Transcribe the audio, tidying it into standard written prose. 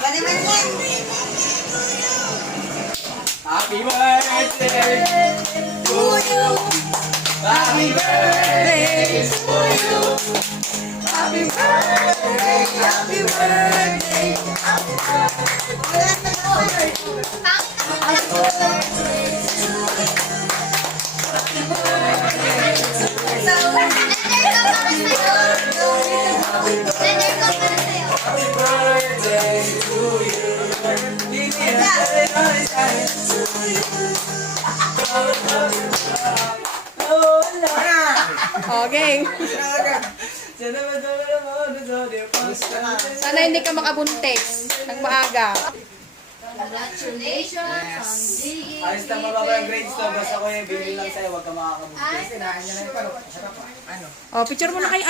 Happy birthday to you. Happy birthday to you. Happy birthday, happy birthday, happy birthday to you. Okay. Sana hindi ka makabuntis ng maaga. Congratulations on being Ayos lang mababa yung grades to. Basta ko yung bibili lang sa'yo. Huwag ka makakabuntis. Oh, picture mo na kay